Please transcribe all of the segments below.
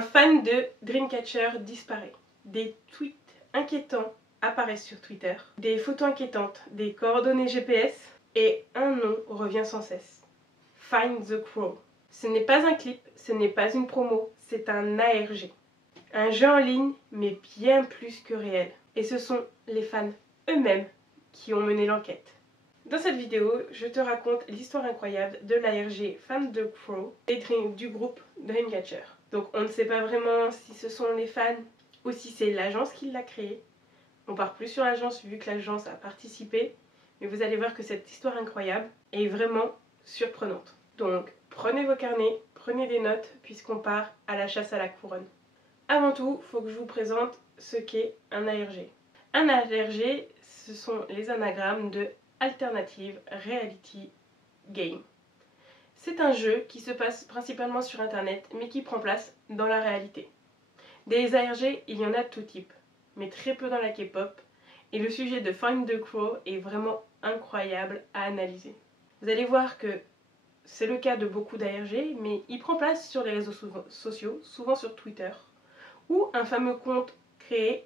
Un fan de Dreamcatcher disparaît. Des tweets inquiétants apparaissent sur Twitter. Des photos inquiétantes, des coordonnées GPS et un nom revient sans cesse. Find the Crow. Ce n'est pas un clip, ce n'est pas une promo, c'est un ARG. Un jeu en ligne, mais bien plus que réel. Et ce sont les fans eux-mêmes qui ont mené l'enquête. Dans cette vidéo, je te raconte l'histoire incroyable de l'ARG Find the Crow et du groupe Dreamcatcher. Donc on ne sait pas vraiment si ce sont les fans ou si c'est l'agence qui l'a créé. On part plus sur l'agence vu que l'agence a participé, mais vous allez voir que cette histoire incroyable est vraiment surprenante. Donc prenez vos carnets, prenez des notes puisqu'on part à la chasse à la couronne. Avant tout, il faut que je vous présente ce qu'est un ARG. Un ARG, ce sont les anagrammes de Alternative Reality Game. C'est un jeu qui se passe principalement sur internet mais qui prend place dans la réalité. Des ARG, il y en a de tout type, mais très peu dans la K-pop, et le sujet de Find the Crow est vraiment incroyable à analyser. Vous allez voir que c'est le cas de beaucoup d'ARG, mais il prend place sur les réseaux sociaux, souvent sur Twitter, où un fameux compte créé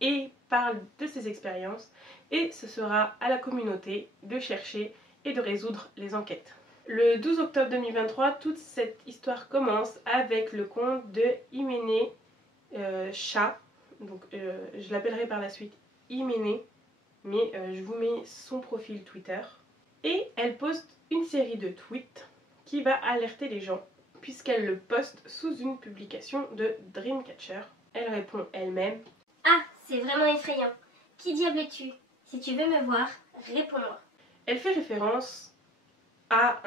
et parle de ses expériences, et ce sera à la communauté de chercher et de résoudre les enquêtes. Le 12 octobre 2023, toute cette histoire commence avec le compte de Imene Cha, donc je l'appellerai par la suite Imene, mais je vous mets son profil Twitter, et elle poste une série de tweets qui va alerter les gens puisqu'elle le poste sous une publication de Dreamcatcher. Elle répond elle-même: Ah, c'est vraiment effrayant. Qui diable es-tu? Si tu veux me voir, réponds-moi. Elle fait référence à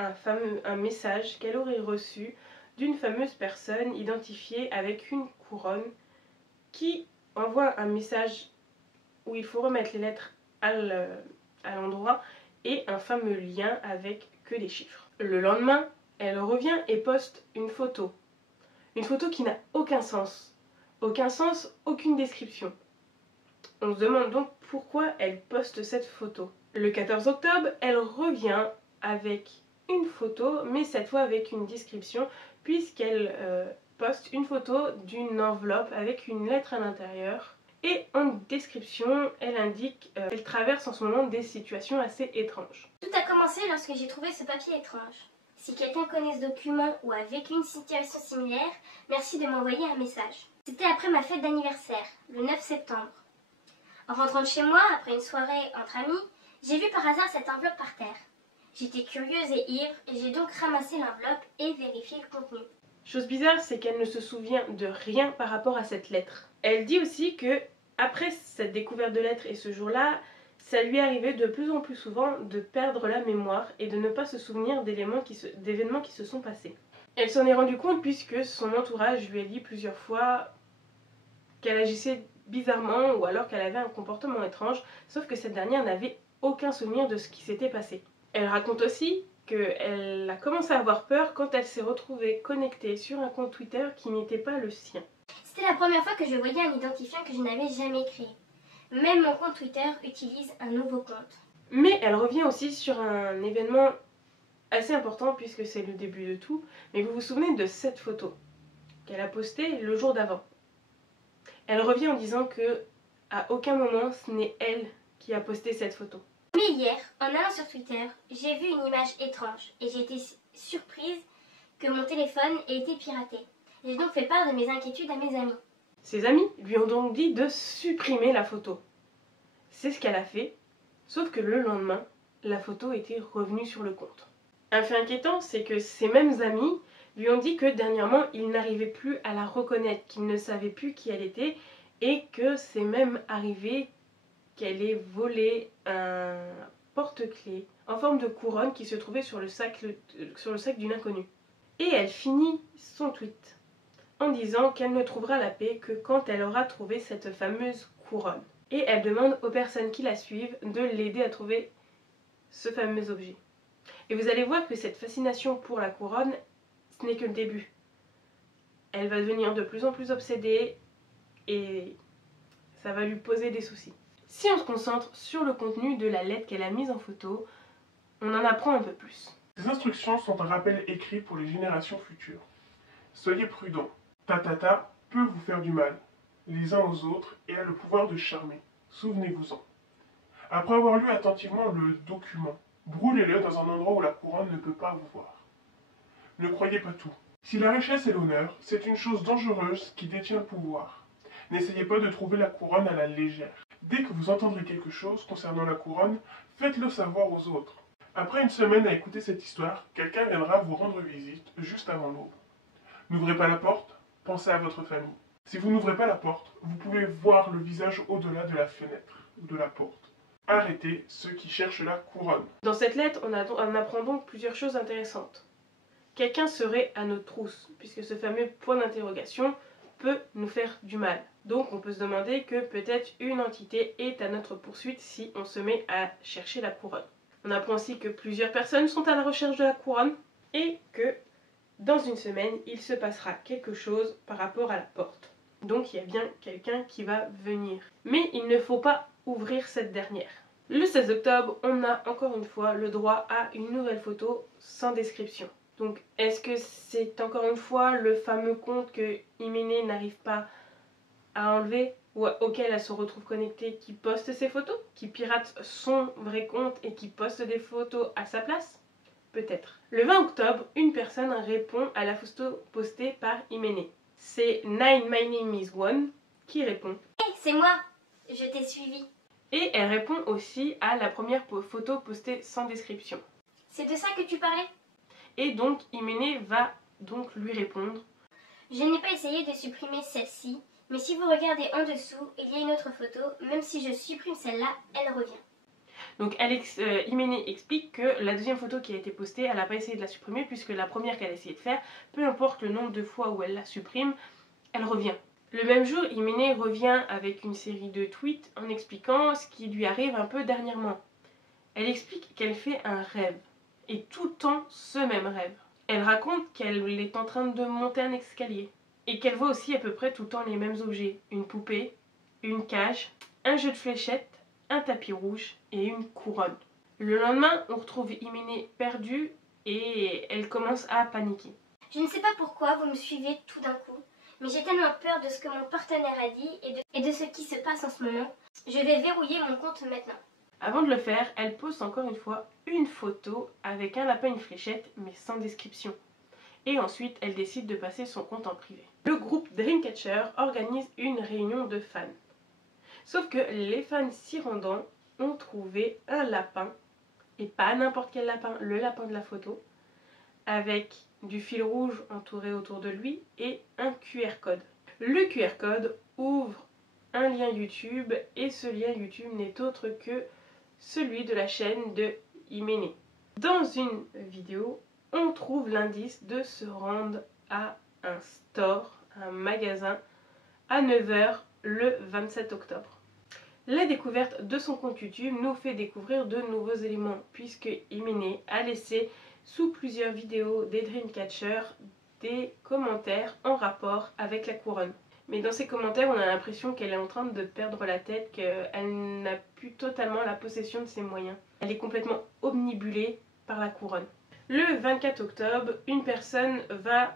un message qu'elle aurait reçu d'une fameuse personne identifiée avec une couronne qui envoie un message où il faut remettre les lettres à l'endroit et un fameux lien avec que des chiffres. Le lendemain, elle revient et poste une photo. Une photo qui n'a aucun sens. Aucun sens, aucune description. On se demande donc pourquoi elle poste cette photo. Le 14 octobre, elle revient avec une photo, mais cette fois avec une description, puisqu'elle poste une photo d'une enveloppe avec une lettre à l'intérieur. Et en description, elle indique qu'elle traverse en ce moment des situations assez étranges. Tout a commencé lorsque j'ai trouvé ce papier étrange. Si quelqu'un connaît ce document ou a vécu une situation similaire, merci de m'envoyer un message. C'était après ma fête d'anniversaire, le 9 septembre. En rentrant de chez moi, après une soirée entre amis, j'ai vu par hasard cette enveloppe par terre. J'étais curieuse et ivre et j'ai donc ramassé l'enveloppe et vérifié le contenu. Chose bizarre, c'est qu'elle ne se souvient de rien par rapport à cette lettre. Elle dit aussi que, après cette découverte de lettre et ce jour-là, ça lui est arrivé de plus en plus souvent de perdre la mémoire et de ne pas se souvenir d'événements qui se sont passés. Elle s'en est rendue compte puisque son entourage lui a dit plusieurs fois qu'elle agissait bizarrement ou alors qu'elle avait un comportement étrange, sauf que cette dernière n'avait aucun souvenir de ce qui s'était passé. Elle raconte aussi qu'elle a commencé à avoir peur quand elle s'est retrouvée connectée sur un compte Twitter qui n'était pas le sien. C'était la première fois que je voyais un identifiant que je n'avais jamais créé. Même mon compte Twitter utilise un nouveau compte. Mais elle revient aussi sur un événement assez important puisque c'est le début de tout. Mais vous vous souvenez de cette photo qu'elle a postée le jour d'avant. Elle revient en disant que à aucun moment ce n'est elle qui a posté cette photo. Mais hier, en allant sur Twitter, j'ai vu une image étrange et j'ai été surprise que mon téléphone ait été piraté. J'ai donc fait part de mes inquiétudes à mes amis. Ses amis lui ont donc dit de supprimer la photo. C'est ce qu'elle a fait, sauf que le lendemain, la photo était revenue sur le compte. Un fait inquiétant, c'est que ses mêmes amis lui ont dit que dernièrement, il n'arrivait plus à la reconnaître, qu'il ne savait plus qui elle était, et que c'est même arrivé qu'elle ait volé un porte-clés en forme de couronne qui se trouvait sur le sac d'une inconnue. Et elle finit son tweet en disant qu'elle ne trouvera la paix que quand elle aura trouvé cette fameuse couronne. Et elle demande aux personnes qui la suivent de l'aider à trouver ce fameux objet. Et vous allez voir que cette fascination pour la couronne, ce n'est que le début. Elle va devenir de plus en plus obsédée et ça va lui poser des soucis. Si on se concentre sur le contenu de la lettre qu'elle a mise en photo, on en apprend un peu plus. Ces instructions sont un rappel écrit pour les générations futures. Soyez prudents. Tatata peut vous faire du mal, les uns aux autres, et a le pouvoir de charmer. Souvenez-vous-en. Après avoir lu attentivement le document, brûlez-le dans un endroit où la couronne ne peut pas vous voir. Ne croyez pas tout. Si la richesse et l'honneur, c'est une chose dangereuse qui détient le pouvoir. N'essayez pas de trouver la couronne à la légère. Dès que vous entendrez quelque chose concernant la couronne, faites-le savoir aux autres. Après une semaine à écouter cette histoire, quelqu'un viendra vous rendre visite juste avant l'aube. N'ouvrez pas la porte, pensez à votre famille. Si vous n'ouvrez pas la porte, vous pouvez voir le visage au-delà de la fenêtre ou de la porte. Arrêtez ceux qui cherchent la couronne. Dans cette lettre, on apprend donc plusieurs choses intéressantes. Quelqu'un serait à notre trousse, puisque ce fameux point d'interrogation peut nous faire du mal. Donc on peut se demander que peut-être une entité est à notre poursuite si on se met à chercher la couronne. On apprend aussi que plusieurs personnes sont à la recherche de la couronne et que dans une semaine, il se passera quelque chose par rapport à la porte. Donc il y a bien quelqu'un qui va venir. Mais il ne faut pas ouvrir cette dernière. Le 16 octobre, on a encore une fois le droit à une nouvelle photo sans description. Donc est-ce que c'est encore une fois le fameux compte que Iménée n'arrive pas à enlever ou auquel elle se retrouve connectée qui poste ses photos, qui pirate son vrai compte et qui poste des photos à sa place? Peut-être. Le 20 octobre, une personne répond à la photo postée par Iménée. C'est Nine My Name is One qui répond. Hé, c'est moi. Je t'ai suivi. Et elle répond aussi à la première photo postée sans description. C'est de ça que tu parlais? Et donc Iménée va donc lui répondre. Je n'ai pas essayé de supprimer celle-ci, mais si vous regardez en dessous, il y a une autre photo. Même si je supprime celle-là, elle revient. Donc Iménée explique que la deuxième photo qui a été postée, elle n'a pas essayé de la supprimer puisque la première qu'elle a essayé de faire, peu importe le nombre de fois où elle la supprime, elle revient. Le même jour, Iménée revient avec une série de tweets en expliquant ce qui lui arrive un peu dernièrement. Elle explique qu'elle fait un rêve, et tout le temps ce même rêve. Elle raconte qu'elle est en train de monter un escalier, et qu'elle voit aussi à peu près tout le temps les mêmes objets. Une poupée, une cage, un jeu de fléchettes, un tapis rouge et une couronne. Le lendemain, on retrouve Iménée perdue et elle commence à paniquer. Je ne sais pas pourquoi vous me suivez tout d'un coup, mais j'ai tellement peur de ce que mon partenaire a dit et de ce qui se passe en ce moment. Je vais verrouiller mon compte maintenant. Avant de le faire, elle poste encore une fois une photo avec un lapin et une fléchette, mais sans description. Et ensuite, elle décide de passer son compte en privé. Le groupe Dreamcatcher organise une réunion de fans. Sauf que les fans s'y rendant ont trouvé un lapin, et pas n'importe quel lapin, le lapin de la photo, avec du fil rouge entouré autour de lui et un QR code. Le QR code ouvre un lien YouTube et ce lien YouTube n'est autre que celui de la chaîne de Iménée. Dans une vidéo, on trouve l'indice de se rendre à un store, un magasin, à 9 h le 27 octobre. La découverte de son compte YouTube nous fait découvrir de nouveaux éléments puisque Iménée a laissé sous plusieurs vidéos des Dreamcatcher des commentaires en rapport avec la couronne. Mais dans ces commentaires, on a l'impression qu'elle est en train de perdre la tête, qu'elle n'a plus totalement la possession de ses moyens. Elle est complètement omnibulée par la couronne. Le 24 octobre, une personne va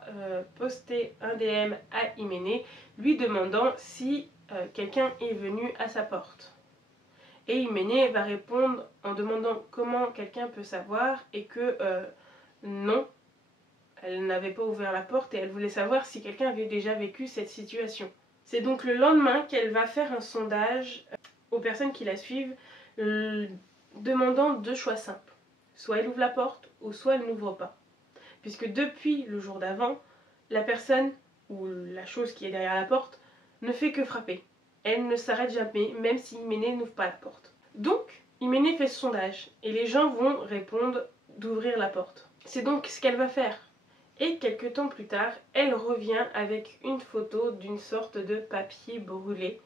poster un DM à Iménée lui demandant si quelqu'un est venu à sa porte. Et Iménée va répondre en demandant comment quelqu'un peut savoir et que non, elle n'avait pas ouvert la porte et elle voulait savoir si quelqu'un avait déjà vécu cette situation. C'est donc le lendemain qu'elle va faire un sondage aux personnes qui la suivent demandant deux choix simples. Soit elle ouvre la porte ou soit elle n'ouvre pas. Puisque depuis le jour d'avant, la personne ou la chose qui est derrière la porte ne fait que frapper. Elle ne s'arrête jamais, même si Iménée n'ouvre pas la porte. Donc, Iménée fait ce sondage et les gens vont répondre d'ouvrir la porte. C'est donc ce qu'elle va faire. Et quelques temps plus tard, elle revient avec une photo d'une sorte de papier brûlé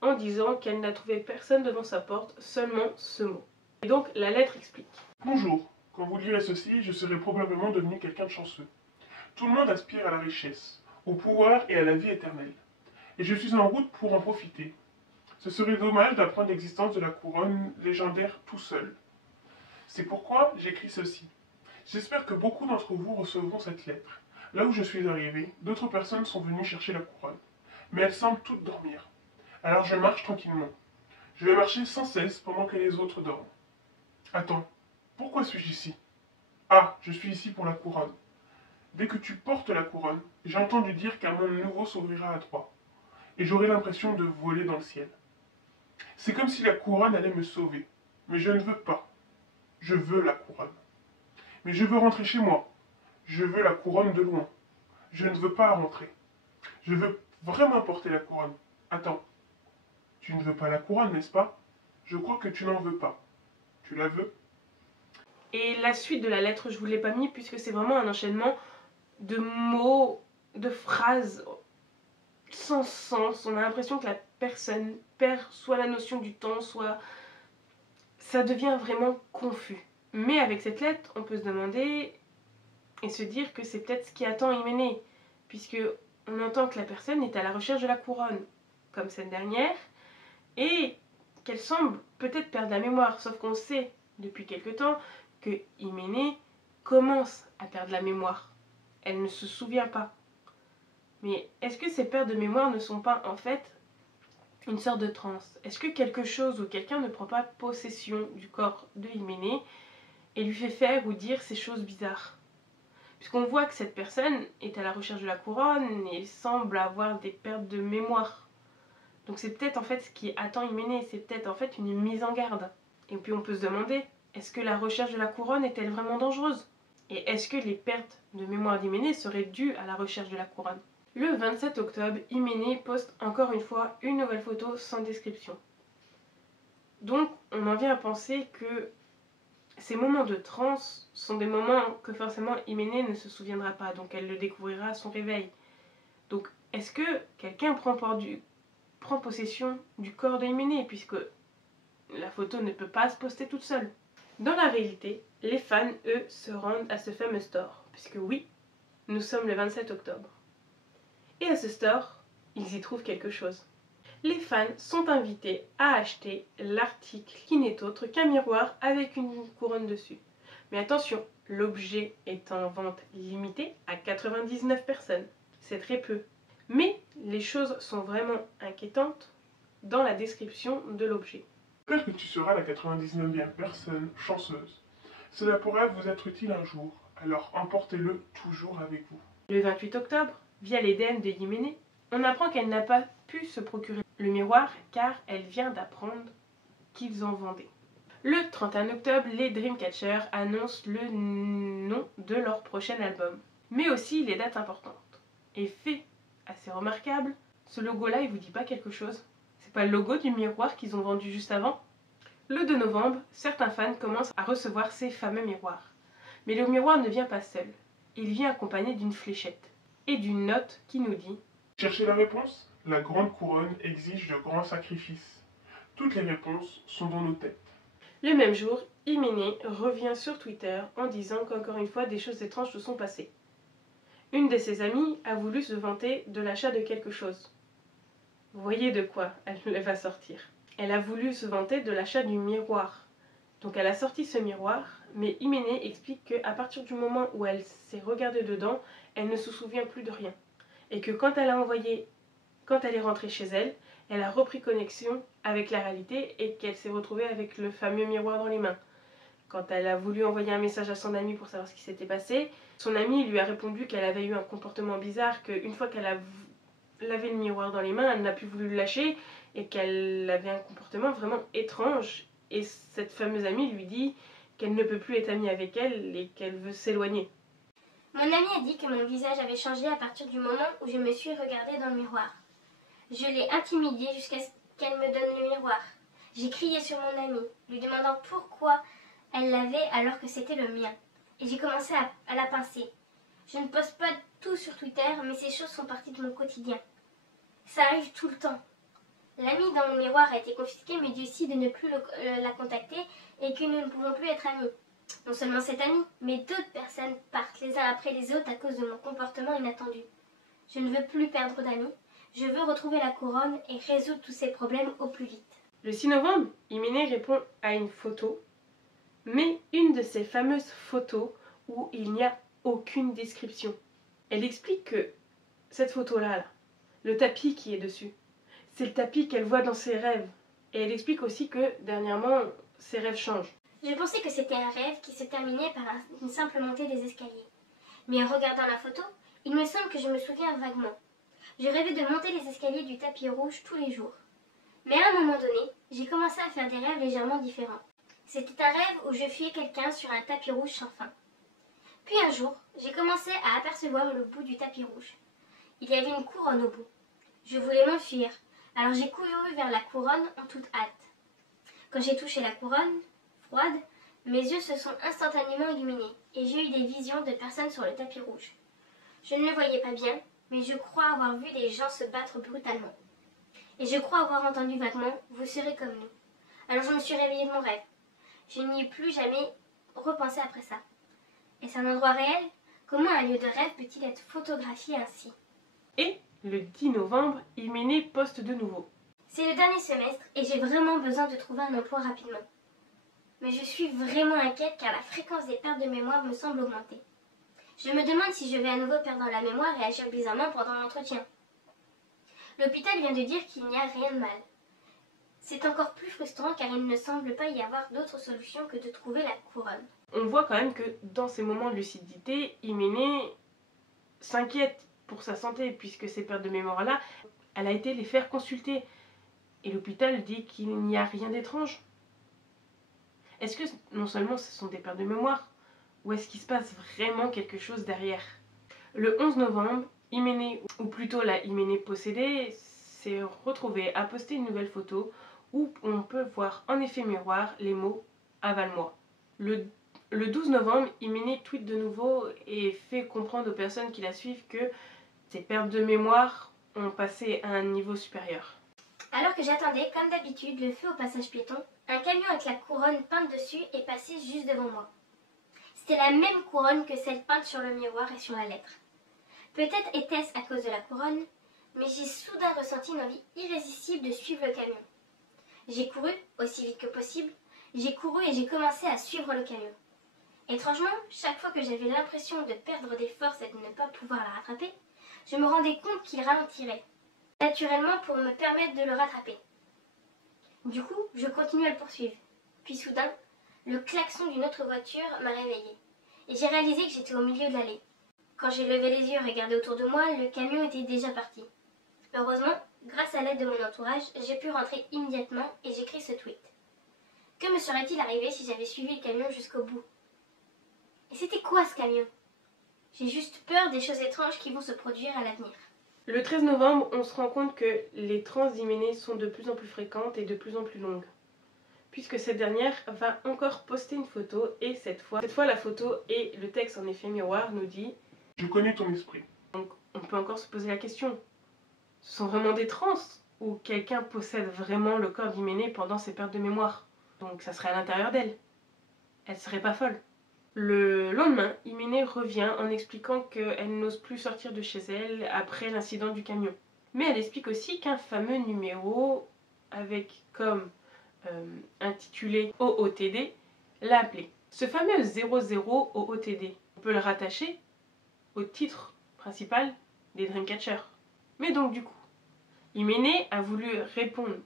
en disant qu'elle n'a trouvé personne devant sa porte, seulement ce mot. Et donc la lettre explique. Bonjour, quand vous lirez ceci, je serai probablement devenu quelqu'un de chanceux. Tout le monde aspire à la richesse, au pouvoir et à la vie éternelle. Et je suis en route pour en profiter. Ce serait dommage d'apprendre l'existence de la couronne légendaire tout seul. C'est pourquoi j'écris ceci. J'espère que beaucoup d'entre vous recevront cette lettre. Là où je suis arrivé, d'autres personnes sont venues chercher la couronne, mais elles semblent toutes dormir. Alors je marche tranquillement. Je vais marcher sans cesse pendant que les autres dorment. Attends, pourquoi suis-je ici? Ah, je suis ici pour la couronne. Dès que tu portes la couronne, j'ai entendu dire qu'un monde nouveau s'ouvrira à toi, et j'aurai l'impression de voler dans le ciel. C'est comme si la couronne allait me sauver, mais je ne veux pas. Je veux la couronne. Mais je veux rentrer chez moi. Je veux la couronne de loin. Je ne veux pas rentrer. Je veux vraiment porter la couronne. Attends, tu ne veux pas la couronne, n'est-ce pas? Je crois que tu n'en veux pas. Tu la veux? Et la suite de la lettre, je vous l'ai pas mis puisque c'est vraiment un enchaînement de mots, de phrases sans sens. On a l'impression que la personne perd soit la notion du temps, soit ça devient vraiment confus. Mais avec cette lettre, on peut se demander et se dire que c'est peut-être ce qui attend Hyménée, puisque on entend que la personne est à la recherche de la couronne, comme cette dernière, et qu'elle semble peut-être perdre la mémoire, sauf qu'on sait depuis quelque temps que Hyménée commence à perdre la mémoire. Elle ne se souvient pas. Mais est-ce que ces pertes de mémoire ne sont pas en fait une sorte de transe? Est-ce que quelque chose ou quelqu'un ne prend pas possession du corps de Hyménée et lui fait faire ou dire ces choses bizarres? Puisqu'on voit que cette personne est à la recherche de la couronne et semble avoir des pertes de mémoire. Donc c'est peut-être en fait ce qui attend Hyménée, c'est peut-être en fait une mise en garde. Et puis on peut se demander, est-ce que la recherche de la couronne est-elle vraiment dangereuse? Et est-ce que les pertes de mémoire d'Hyménée seraient dues à la recherche de la couronne? Le 27 octobre, Hyménée poste encore une fois une nouvelle photo sans description. Donc on en vient à penser que ces moments de transe sont des moments que forcément Hyménée ne se souviendra pas, donc elle le découvrira à son réveil. Donc est-ce que quelqu'un prend possession du corps de Hyménée, puisque la photo ne peut pas se poster toute seule? Dans la réalité, les fans, eux, se rendent à ce fameux store, puisque oui, nous sommes le 27 octobre. Et à ce store, ils y trouvent quelque chose. Les fans sont invités à acheter l'article qui n'est autre qu'un miroir avec une couronne dessus. Mais attention, l'objet est en vente limitée à 99 personnes. C'est très peu. Mais les choses sont vraiment inquiétantes dans la description de l'objet. J'espère que tu seras la 99e personne chanceuse. Cela pourrait vous être utile un jour, alors emportez-le toujours avec vous. Le 28 octobre, via les DM de Hyménée, on apprend qu'elle n'a pas pu se procurer le miroir car elle vient d'apprendre qu'ils en vendaient. Le 31 octobre, les Dreamcatchers annoncent le nom de leur prochain album, mais aussi les dates importantes. Et fait assez remarquable, ce logo-là, il vous dit pas quelque chose? C'est pas le logo du miroir qu'ils ont vendu juste avant? Le 2 novembre, certains fans commencent à recevoir ces fameux miroirs. Mais le miroir ne vient pas seul. Il vient accompagné d'une fléchette et d'une note qui nous dit: Cherchez la réponse? La grande couronne exige de grands sacrifices. Toutes les réponses sont dans nos têtes. Le même jour, Hyménée revient sur Twitter en disant qu'encore une fois des choses étranges se sont passées. Une de ses amies a voulu se vanter de l'achat de quelque chose. Vous voyez de quoi elle va sortir. Elle a voulu se vanter de l'achat du miroir. Donc elle a sorti ce miroir, mais Hyménée explique qu'à partir du moment où elle s'est regardée dedans, elle ne se souvient plus de rien. Et que quand elle est rentrée chez elle, elle a repris connexion avec la réalité et qu'elle s'est retrouvée avec le fameux miroir dans les mains. Quand elle a voulu envoyer un message à son amie pour savoir ce qui s'était passé, son amie lui a répondu qu'elle avait eu un comportement bizarre, qu'une fois qu'elle a lavé le miroir dans les mains, elle n'a plus voulu le lâcher et qu'elle avait un comportement vraiment étrange. Et cette fameuse amie lui dit qu'elle ne peut plus être amie avec elle et qu'elle veut s'éloigner. Mon amie a dit que mon visage avait changé à partir du moment où je me suis regardée dans le miroir. Je l'ai intimidée jusqu'à ce qu'elle me donne le miroir. J'ai crié sur mon amie, lui demandant pourquoi elle l'avait alors que c'était le mien. Et j'ai commencé à la pincer. Je ne poste pas tout sur Twitter, mais ces choses font partie de mon quotidien. Ça arrive tout le temps. L'amie dans le miroir a été confisquée, mais Dieu sait de ne plus la contacter et que nous ne pouvons plus être amis. Non seulement cette amie, mais d'autres personnes partent les uns après les autres à cause de mon comportement inattendu. Je ne veux plus perdre d'amis. Je veux retrouver la couronne et résoudre tous ces problèmes au plus vite. Le 6 novembre, Hyménée répond à une photo, mais une de ces fameuses photos où il n'y a aucune description. Elle explique que cette photo-là, là, le tapis qui est dessus, c'est le tapis qu'elle voit dans ses rêves. Et elle explique aussi que dernièrement, ses rêves changent. Je pensais que c'était un rêve qui se terminait par une simple montée des escaliers. Mais en regardant la photo, il me semble que je me souviens vaguement. Je rêvais de monter les escaliers du tapis rouge tous les jours. Mais à un moment donné, j'ai commencé à faire des rêves légèrement différents. C'était un rêve où je fuyais quelqu'un sur un tapis rouge sans fin. Puis un jour, j'ai commencé à apercevoir le bout du tapis rouge. Il y avait une couronne au bout. Je voulais m'enfuir, alors j'ai couru vers la couronne en toute hâte. Quand j'ai touché la couronne, froide, mes yeux se sont instantanément illuminés et j'ai eu des visions de personnes sur le tapis rouge. Je ne le voyais pas bien, mais je crois avoir vu des gens se battre brutalement. Et je crois avoir entendu vaguement « Vous serez comme nous ». Alors je me suis réveillée de mon rêve. Je n'y ai plus jamais repensé après ça. Est-ce un endroit réel? Comment un lieu de rêve peut-il être photographié ainsi? Et le 10 novembre, Iménée poste de nouveau. C'est le dernier semestre et j'ai vraiment besoin de trouver un emploi rapidement. Mais je suis vraiment inquiète car la fréquence des pertes de mémoire me semble augmenter. Je me demande si je vais à nouveau perdre la mémoire et agir bizarrement pendant l'entretien. L'hôpital vient de dire qu'il n'y a rien de mal. C'est encore plus frustrant car il ne semble pas y avoir d'autre solution que de trouver la couronne. On voit quand même que dans ces moments de lucidité, Iménée s'inquiète pour sa santé puisque ces pertes de mémoire-là, elle a été les faire consulter. Et l'hôpital dit qu'il n'y a rien d'étrange. Est-ce que non seulement ce sont des pertes de mémoire, ou est-ce qu'il se passe vraiment quelque chose derrière? Le 11 novembre, Iménée, ou plutôt la Iménée possédée, s'est retrouvée à poster une nouvelle photo où on peut voir en effet miroir les mots « avale-moi ». Le 12 novembre, Iménée tweet de nouveau et fait comprendre aux personnes qui la suivent que ces pertes de mémoire ont passé à un niveau supérieur. Alors que j'attendais, comme d'habitude, le feu au passage piéton, un camion avec la couronne peinte dessus est passé juste devant moi. C'était la même couronne que celle peinte sur le miroir et sur la lettre. Peut-être était-ce à cause de la couronne, mais j'ai soudain ressenti une envie irrésistible de suivre le camion. J'ai couru, aussi vite que possible, j'ai couru et j'ai commencé à suivre le camion. Étrangement, chaque fois que j'avais l'impression de perdre des forces et de ne pas pouvoir la rattraper, je me rendais compte qu'il ralentirait, naturellement pour me permettre de le rattraper. Du coup, je continue à le poursuivre. Puis soudain, le klaxon d'une autre voiture m'a réveillée. Et j'ai réalisé que j'étais au milieu de l'allée. Quand j'ai levé les yeux et regardé autour de moi, le camion était déjà parti. Heureusement, grâce à l'aide de mon entourage, j'ai pu rentrer immédiatement et j'écris ce tweet. Que me serait-il arrivé si j'avais suivi le camion jusqu'au bout? Et c'était quoi ce camion? J'ai juste peur des choses étranges qui vont se produire à l'avenir. Le 13 novembre, on se rend compte que les trans d'Iménée sont de plus en plus fréquentes et de plus en plus longues. Puisque cette dernière va encore poster une photo et cette fois la photo et le texte en effet miroir nous dit « Je connais ton esprit ». Donc on peut encore se poser la question, ce sont vraiment des trans ou quelqu'un possède vraiment le corps d'Iménée pendant ses pertes de mémoire? Donc ça serait à l'intérieur d'elle. Elle serait pas folle. Le lendemain, Iménée revient en expliquant qu'elle n'ose plus sortir de chez elle après l'incident du camion. Mais elle explique aussi qu'un fameux numéro avec comme intitulé OOTD l'a appelé. Ce fameux 00 OOTD, on peut le rattacher au titre principal des Dreamcatcher. Mais donc du coup, Iménée a voulu répondre,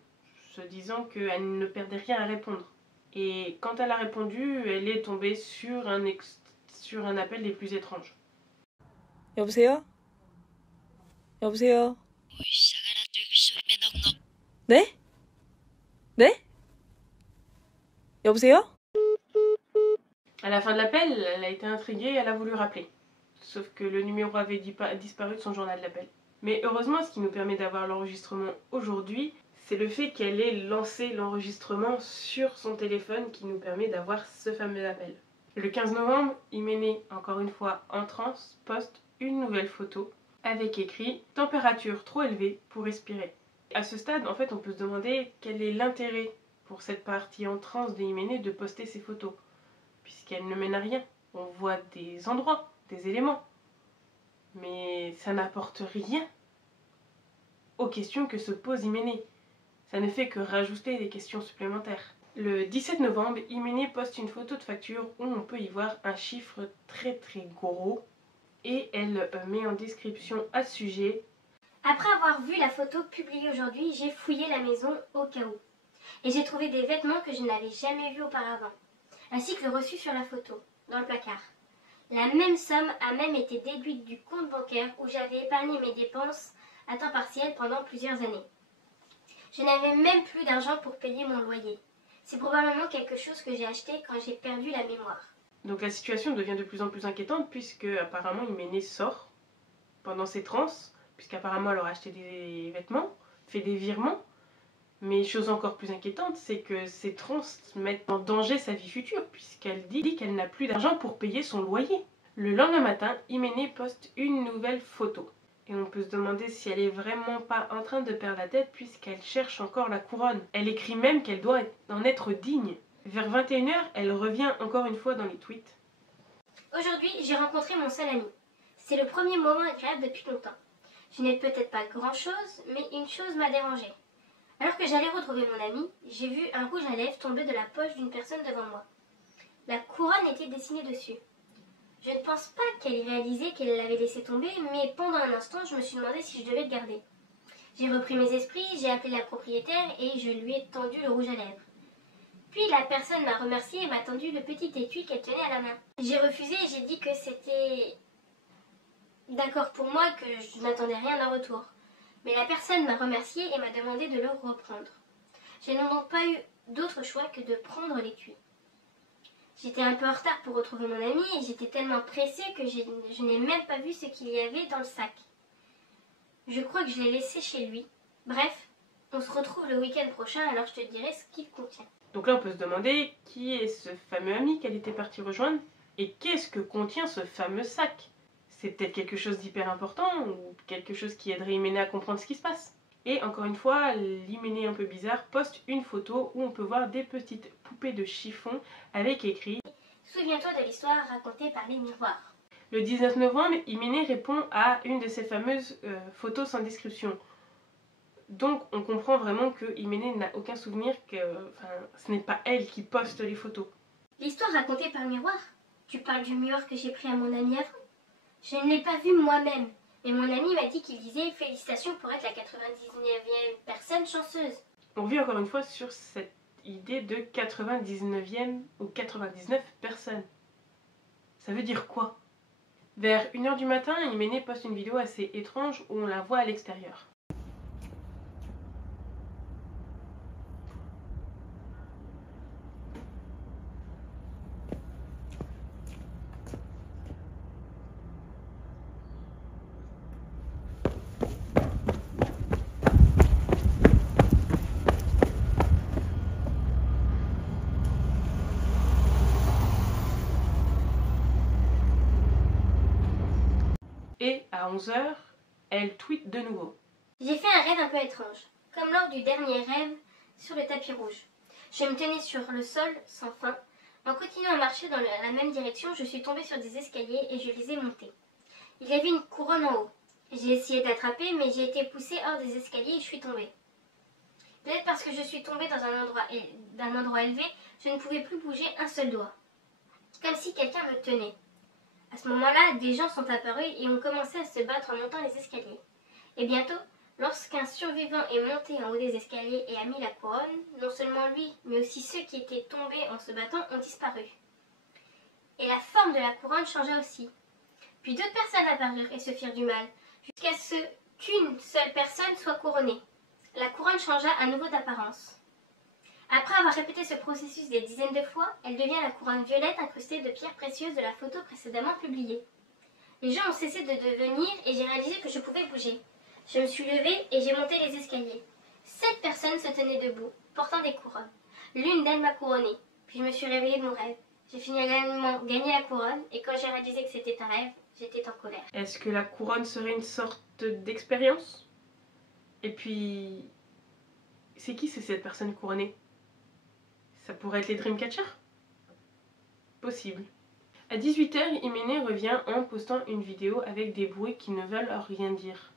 se disant qu'elle ne perdait rien à répondre. Et quand elle a répondu, elle est tombée sur un appel des plus étranges. 여보세요? 여보세요? 네? 네? 여보세요? À la fin de l'appel, elle a été intriguée et elle a voulu rappeler. Sauf que le numéro avait disparu de son journal d'appel. Mais heureusement, ce qui nous permet d'avoir l'enregistrement aujourd'hui, c'est le fait qu'elle ait lancé l'enregistrement sur son téléphone qui nous permet d'avoir ce fameux appel. Le 15 novembre, Iménée, encore une fois en transe, poste une nouvelle photo avec écrit « Température trop élevée pour respirer ». À ce stade, en fait, on peut se demander quel est l'intérêt pour cette partie en transe d'Iménée de poster ces photos, puisqu'elle ne mène à rien. On voit des endroits, des éléments, mais ça n'apporte rien aux questions que se pose Iménée. Ça ne fait que rajouter des questions supplémentaires. Le 17 novembre, Iménée poste une photo de facture où on peut y voir un chiffre très gros et elle met en description à ce sujet. Après avoir vu la photo publiée aujourd'hui, j'ai fouillé la maison au cas où. Et j'ai trouvé des vêtements que je n'avais jamais vus auparavant, ainsi que le reçu sur la photo, dans le placard. La même somme a même été déduite du compte bancaire où j'avais épargné mes dépenses à temps partiel pendant plusieurs années. Je n'avais même plus d'argent pour payer mon loyer. C'est probablement quelque chose que j'ai acheté quand j'ai perdu la mémoire. Donc la situation devient de plus en plus inquiétante puisque apparemment Iménée sort pendant ses transes, puisqu'apparemment elle aura acheté des vêtements, fait des virements. Mais chose encore plus inquiétante, c'est que ces trans mettent en danger sa vie future, puisqu'elle dit qu'elle n'a plus d'argent pour payer son loyer. Le lendemain matin, Iménée poste une nouvelle photo. Et on peut se demander si elle est vraiment pas en train de perdre la tête, puisqu'elle cherche encore la couronne. Elle écrit même qu'elle doit en être digne. Vers 21h, elle revient encore une fois dans les tweets. Aujourd'hui, j'ai rencontré mon seul ami. C'est le premier moment agréable depuis longtemps. Je n'ai peut-être pas grand-chose, mais une chose m'a dérangée. Alors que j'allais retrouver mon ami, j'ai vu un rouge à lèvres tomber de la poche d'une personne devant moi. La couronne était dessinée dessus. Je ne pense pas qu'elle ait réalisé qu'elle l'avait laissé tomber, mais pendant un instant, je me suis demandé si je devais le garder. J'ai repris mes esprits, j'ai appelé la propriétaire et je lui ai tendu le rouge à lèvres. Puis la personne m'a remercié et m'a tendu le petit étui qu'elle tenait à la main. J'ai refusé et j'ai dit que c'était d'accord pour moi, que je n'attendais rien en retour. Mais la personne m'a remercié et m'a demandé de le reprendre. Je n'ai donc pas eu d'autre choix que de prendre l'étui. J'étais un peu en retard pour retrouver mon ami et j'étais tellement pressée que je n'ai même pas vu ce qu'il y avait dans le sac. Je crois que je l'ai laissé chez lui. Bref, on se retrouve le week-end prochain, alors je te dirai ce qu'il contient. Donc là, on peut se demander qui est ce fameux ami qu'elle était partie rejoindre et qu'est-ce que contient ce fameux sac. C'est peut-être quelque chose d'hyper important ou quelque chose qui aiderait Iménée à comprendre ce qui se passe. Et encore une fois, l'Iménée un peu bizarre poste une photo où on peut voir des petites poupées de chiffon avec écrit « Souviens-toi de l'histoire racontée par les miroirs ». Le 19 novembre, Iménée répond à une de ces fameuses photos sans description. Donc on comprend vraiment que Iménée n'a aucun souvenir, que ce n'est pas elle qui poste les photos. L'histoire racontée par le miroir? Tu parles du miroir que j'ai pris à mon ami avant? Je ne l'ai pas vu moi-même, mais mon ami m'a dit qu'il disait « Félicitations pour être la 99e personne chanceuse ». On vit encore une fois sur cette idée de 99e ou 99 personnes. Ça veut dire quoi? Vers 1h du matin, Iménée poste une vidéo assez étrange où on la voit à l'extérieur. Et à 11h, elle tweet de nouveau. J'ai fait un rêve un peu étrange, comme lors du dernier rêve sur le tapis rouge. Je me tenais sur le sol sans fin. En continuant à marcher dans la même direction, je suis tombée sur des escaliers et je les ai montés. Il y avait une couronne en haut. J'ai essayé d'attraper, mais j'ai été poussée hors des escaliers et je suis tombée. Peut-être parce que je suis tombée dans d'un endroit élevé, je ne pouvais plus bouger un seul doigt. Comme si quelqu'un me tenait. À ce moment-là, des gens sont apparus et ont commencé à se battre en montant les escaliers. Et bientôt, lorsqu'un survivant est monté en haut des escaliers et a mis la couronne, non seulement lui, mais aussi ceux qui étaient tombés en se battant ont disparu. Et la forme de la couronne changea aussi. Puis d'autres personnes apparurent et se firent du mal, jusqu'à ce qu'une seule personne soit couronnée. La couronne changea à nouveau d'apparence. Après avoir répété ce processus des dizaines de fois, elle devient la couronne violette incrustée de pierres précieuses de la photo précédemment publiée. Les gens ont cessé de venir et j'ai réalisé que je pouvais bouger. Je me suis levée et j'ai monté les escaliers. 7 personnes se tenaient debout, portant des couronnes. L'une d'elles m'a couronnée, puis je me suis réveillée de mon rêve. J'ai finalement gagné la couronne et quand j'ai réalisé que c'était un rêve, j'étais en colère. Est-ce que la couronne serait une sorte d'expérience? Et puis, c'est qui cette personne couronnée? Ça pourrait être les Dreamcatchers? Possible. À 18h, Iménée revient en postant une vidéo avec des bruits qui ne veulent rien dire.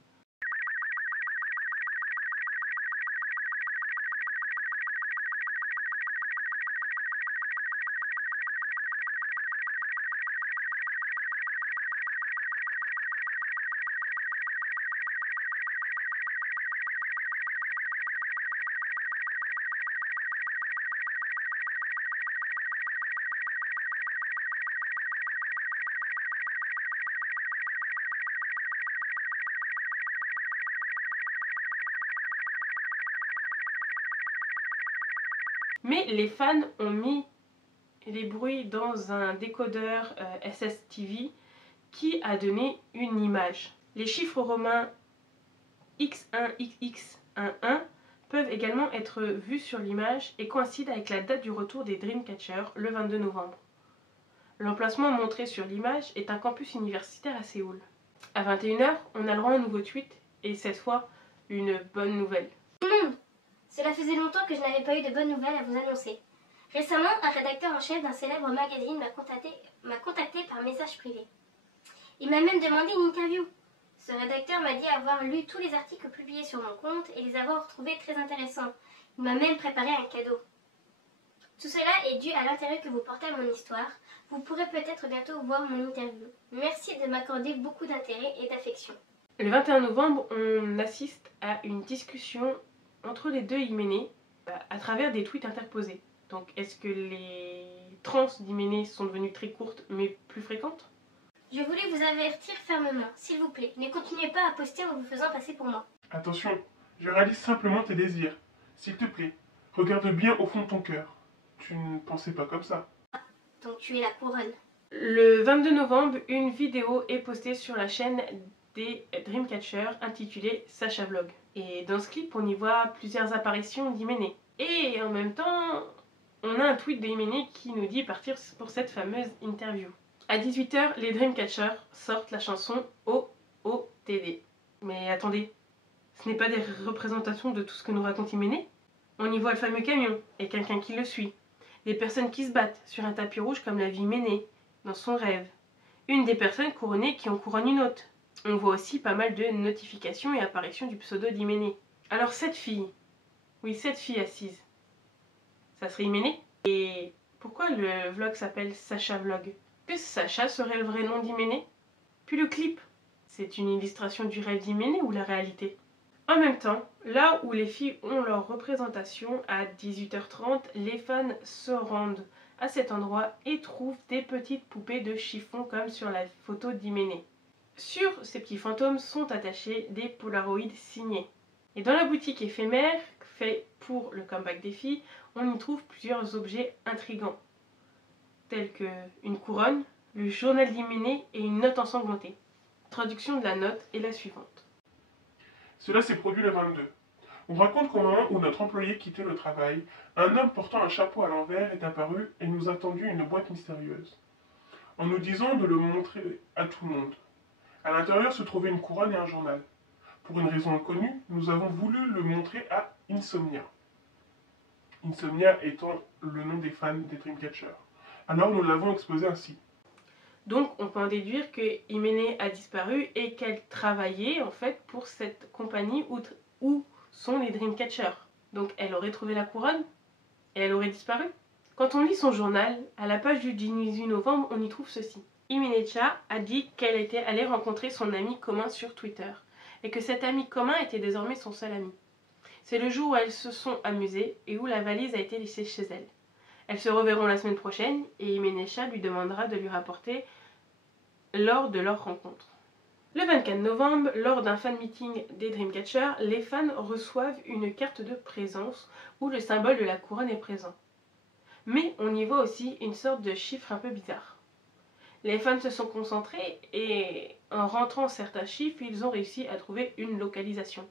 Mais les fans ont mis les bruits dans un décodeur SSTV qui a donné une image. Les chiffres romains X1, XX11 peuvent également être vus sur l'image et coïncident avec la date du retour des Dreamcatchers, le 22 novembre. L'emplacement montré sur l'image est un campus universitaire à Séoul. À 21h, on a le droit à un nouveau tweet et cette fois, une bonne nouvelle. Cela faisait longtemps que je n'avais pas eu de bonnes nouvelles à vous annoncer. Récemment, un rédacteur en chef d'un célèbre magazine m'a contacté par message privé. Il m'a même demandé une interview. Ce rédacteur m'a dit avoir lu tous les articles publiés sur mon compte et les avoir trouvés très intéressants. Il m'a même préparé un cadeau. Tout cela est dû à l'intérêt que vous portez à mon histoire. Vous pourrez peut-être bientôt voir mon interview. Merci de m'accorder beaucoup d'intérêt et d'affection. Le 21 novembre, on assiste à une discussion entre les deux Hyménée à travers des tweets interposés. Donc, est-ce que les trans d'Hyménée sont devenues très courtes mais plus fréquentes? Je voulais vous avertir fermement, s'il vous plaît. Ne continuez pas à poster en vous faisant passer pour moi. Attention, je réalise simplement tes désirs. S'il te plaît, regarde bien au fond de ton cœur. Tu ne pensais pas comme ça. Donc tu es la couronne. Le 22 novembre, une vidéo est postée sur la chaîne des Dreamcatchers intitulée Sacha Vlog. Et dans ce clip, on y voit plusieurs apparitions d'Hyménée. Et en même temps, on a un tweet d'Hyménée qui nous dit partir pour cette fameuse interview. À 18h, les Dreamcatchers sortent la chanson OOTD. Mais attendez, ce n'est pas des représentations de tout ce que nous raconte Hyménée? On y voit le fameux camion et quelqu'un qui le suit. Des personnes qui se battent sur un tapis rouge comme la vie Hyménée, dans son rêve. Une des personnes couronnées qui en couronne une autre. On voit aussi pas mal de notifications et apparitions du pseudo d'Hyménée. Alors cette fille, oui cette fille assise, ça serait Hyménée? Et pourquoi le vlog s'appelle Sacha Vlog? Que Sacha serait le vrai nom d'Hyménée? Puis le clip, c'est une illustration du rêve d'Hyménée ou la réalité? En même temps, là où les filles ont leur représentation, à 18h30, les fans se rendent à cet endroit et trouvent des petites poupées de chiffon comme sur la photo d'Hyménée. Sur ces petits fantômes sont attachés des polaroïdes signés. Et dans la boutique éphémère, faite pour le comeback des filles, on y trouve plusieurs objets intrigants, tels que une couronne, le journal d'Hyménée et une note ensanglantée. La traduction de la note est la suivante. Cela s'est produit le 22. On raconte qu'au moment où notre employé quittait le travail, un homme portant un chapeau à l'envers est apparu et nous a tendu une boîte mystérieuse, en nous disant de le montrer à tout le monde. À l'intérieur se trouvait une couronne et un journal. Pour une raison inconnue, nous avons voulu le montrer à Insomnia. Insomnia étant le nom des fans des Dreamcatchers. Alors nous l'avons exposé ainsi. Donc on peut en déduire que Hyménée a disparu et qu'elle travaillait en fait pour cette compagnie où sont les Dreamcatchers. Donc elle aurait trouvé la couronne et elle aurait disparu. Quand on lit son journal, à la page du 18 novembre, on y trouve ceci. Hyménée-cha a dit qu'elle était allée rencontrer son ami commun sur Twitter et que cet ami commun était désormais son seul ami. C'est le jour où elles se sont amusées et où la valise a été laissée chez elle. Elles se reverront la semaine prochaine et Hyménée-cha lui demandera de lui rapporter lors de leur rencontre. Le 24 novembre, lors d'un fan meeting des Dreamcatchers, les fans reçoivent une carte de présence où le symbole de la couronne est présent. Mais on y voit aussi une sorte de chiffre un peu bizarre. Les fans se sont concentrés et en rentrant certains chiffres, ils ont réussi à trouver une localisation.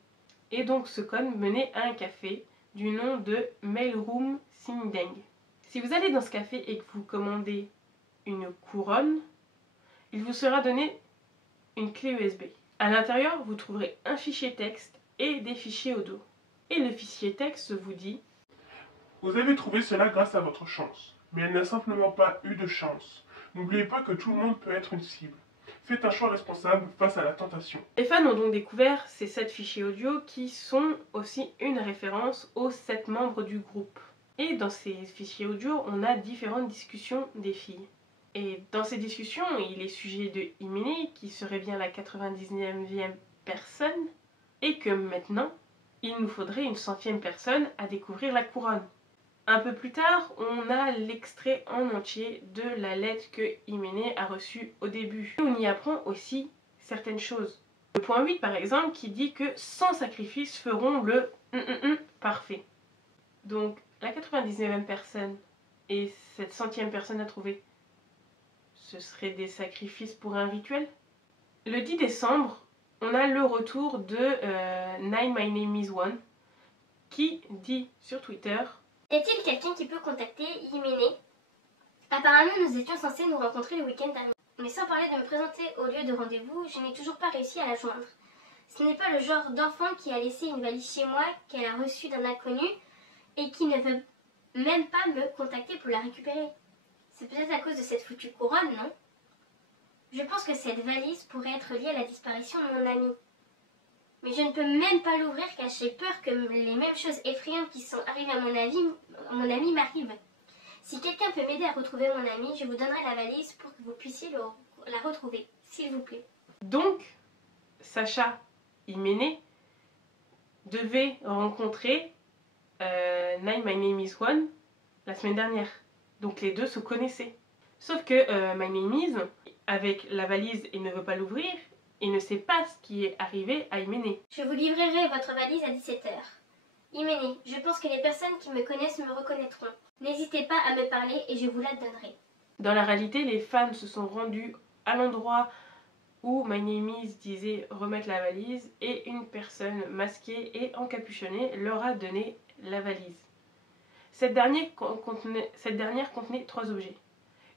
Et donc ce code menait à un café du nom de Mailroom Sindeng. Si vous allez dans ce café et que vous commandez une couronne, il vous sera donné une clé USB. À l'intérieur, vous trouverez un fichier texte et des fichiers audio. Et le fichier texte vous dit: Vous avez trouvé cela grâce à votre chance, mais elle n'a simplement pas eu de chance. N'oubliez pas que tout le monde peut être une cible. Faites un choix responsable face à la tentation. Les fans ont donc découvert ces 7 fichiers audio qui sont aussi une référence aux 7 membres du groupe. Et dans ces fichiers audio, on a différentes discussions des filles. Et dans ces discussions, il est sujet de Hyménée, qui serait bien la 99e personne, et que maintenant, il nous faudrait une 100e personne à découvrir la couronne. Un peu plus tard, on a l'extrait en entier de la lettre que Hyménée a reçue au début. On y apprend aussi certaines choses. Le point 8 par exemple qui dit que 100 sacrifices feront le parfait. Donc la 99e personne et cette 100e personne à trouver, ce serait des sacrifices pour un rituel? Le 10 décembre, on a le retour de Nine My Name Is One qui dit sur Twitter: Y a-t-il quelqu'un qui peut contacter Yimene? Apparemment, nous étions censés nous rencontrer le week-end dernier. Mais sans parler de me présenter au lieu de rendez-vous, je n'ai toujours pas réussi à la joindre. Ce n'est pas le genre d'enfant qui a laissé une valise chez moi, qu'elle a reçue d'un inconnu, et qui ne veut même pas me contacter pour la récupérer. C'est peut-être à cause de cette foutue couronne, non? Je pense que cette valise pourrait être liée à la disparition de mon ami. Mais je ne peux même pas l'ouvrir car j'ai peur que les mêmes choses effrayantes qui sont arrivées à mon ami m'arrivent. Si quelqu'un peut m'aider à retrouver mon ami, je vous donnerai la valise pour que vous puissiez la retrouver, s'il vous plaît. Donc, Sacha Yimene devait rencontrer Nine My Name Is One la semaine dernière. Donc les deux se connaissaient. Sauf que My Name Is, avec la valise et ne veut pas l'ouvrir, et ne sait pas ce qui est arrivé à Yimene. Je vous livrerai votre valise à 17h. Yimene, je pense que les personnes qui me connaissent me reconnaîtront. N'hésitez pas à me parler et je vous la donnerai. Dans la réalité, les fans se sont rendus à l'endroit où My Name Is disait remettre la valise et une personne masquée et encapuchonnée leur a donné la valise. Cette dernière contenait 3 objets.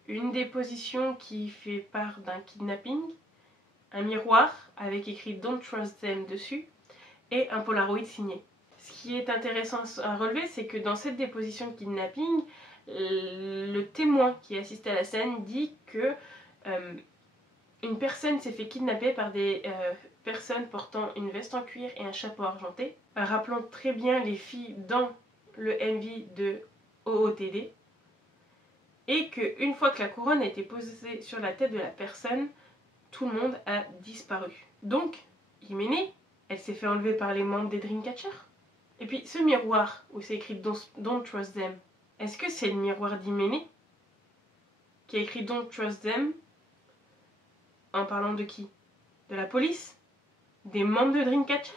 Une déposition qui fait part d'un kidnapping, un miroir avec écrit Don't Trust Them dessus et un Polaroid signé. Ce qui est intéressant à relever, c'est que dans cette déposition de kidnapping, le témoin qui assistait à la scène dit que une personne s'est fait kidnapper par des personnes portant une veste en cuir et un chapeau argenté, rappelant très bien les filles dans le MV de OOTD, et qu'une fois que la couronne a été posée sur la tête de la personne, tout le monde a disparu. Donc, Yimene, elle s'est fait enlever par les membres des Dreamcatchers. Et puis, ce miroir où c'est écrit Don't Trust Them, est-ce que c'est le miroir d'Yimene qui a écrit Don't Trust Them en parlant de qui? De la police? Des membres de Dreamcatcher?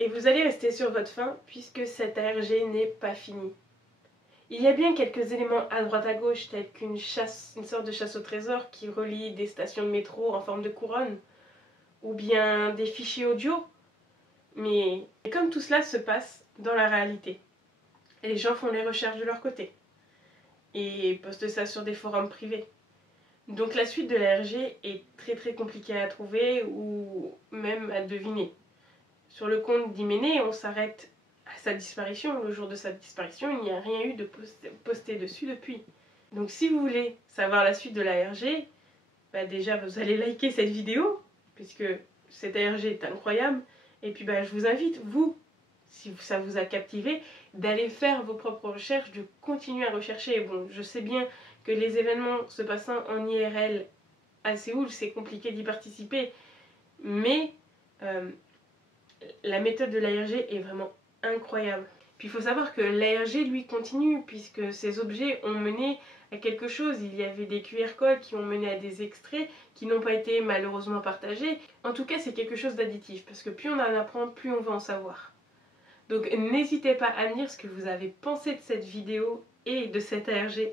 Et vous allez rester sur votre faim puisque cette ARG n'est pas finie. Il y a bien quelques éléments à droite à gauche tels qu'une sorte de chasse au trésor qui relie des stations de métro en forme de couronne ou bien des fichiers audio. Mais comme tout cela se passe dans la réalité, les gens font les recherches de leur côté et postent ça sur des forums privés. Donc la suite de l'ARG est très compliquée à trouver ou même à deviner. Sur le compte d'Yimene, on s'arrête à sa disparition. Le jour de sa disparition, il n'y a rien eu de posté dessus depuis. Donc si vous voulez savoir la suite de l'ARG, déjà vous allez liker cette vidéo, puisque cette ARG est incroyable. Et puis je vous invite, vous, si ça vous a captivé, d'aller faire vos propres recherches, de continuer à rechercher. Bon, je sais bien que les événements se passant en IRL à Séoul, c'est compliqué d'y participer, mais la méthode de l'ARG est vraiment incroyable. Puis il faut savoir que l'ARG, lui, continue, puisque ces objets ont mené à quelque chose. Il y avait des QR codes qui ont mené à des extraits qui n'ont pas été malheureusement partagés. En tout cas, c'est quelque chose d'additif, parce que plus on en apprend, plus on va en savoir. Donc n'hésitez pas à me dire ce que vous avez pensé de cette vidéo et de cette ARG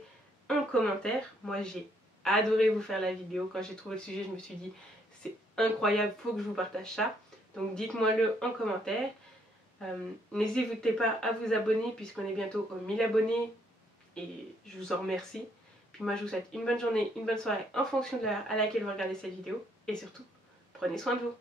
en commentaire. Moi, j'ai adoré vous faire la vidéo. Quand j'ai trouvé le sujet, je me suis dit, c'est incroyable, faut que je vous partage ça. Donc dites-moi-le en commentaire. N'hésitez pas à vous abonner puisqu'on est bientôt aux 1000 abonnés et je vous en remercie. Puis moi je vous souhaite une bonne journée, une bonne soirée en fonction de l'heure à laquelle vous regardez cette vidéo et surtout, prenez soin de vous.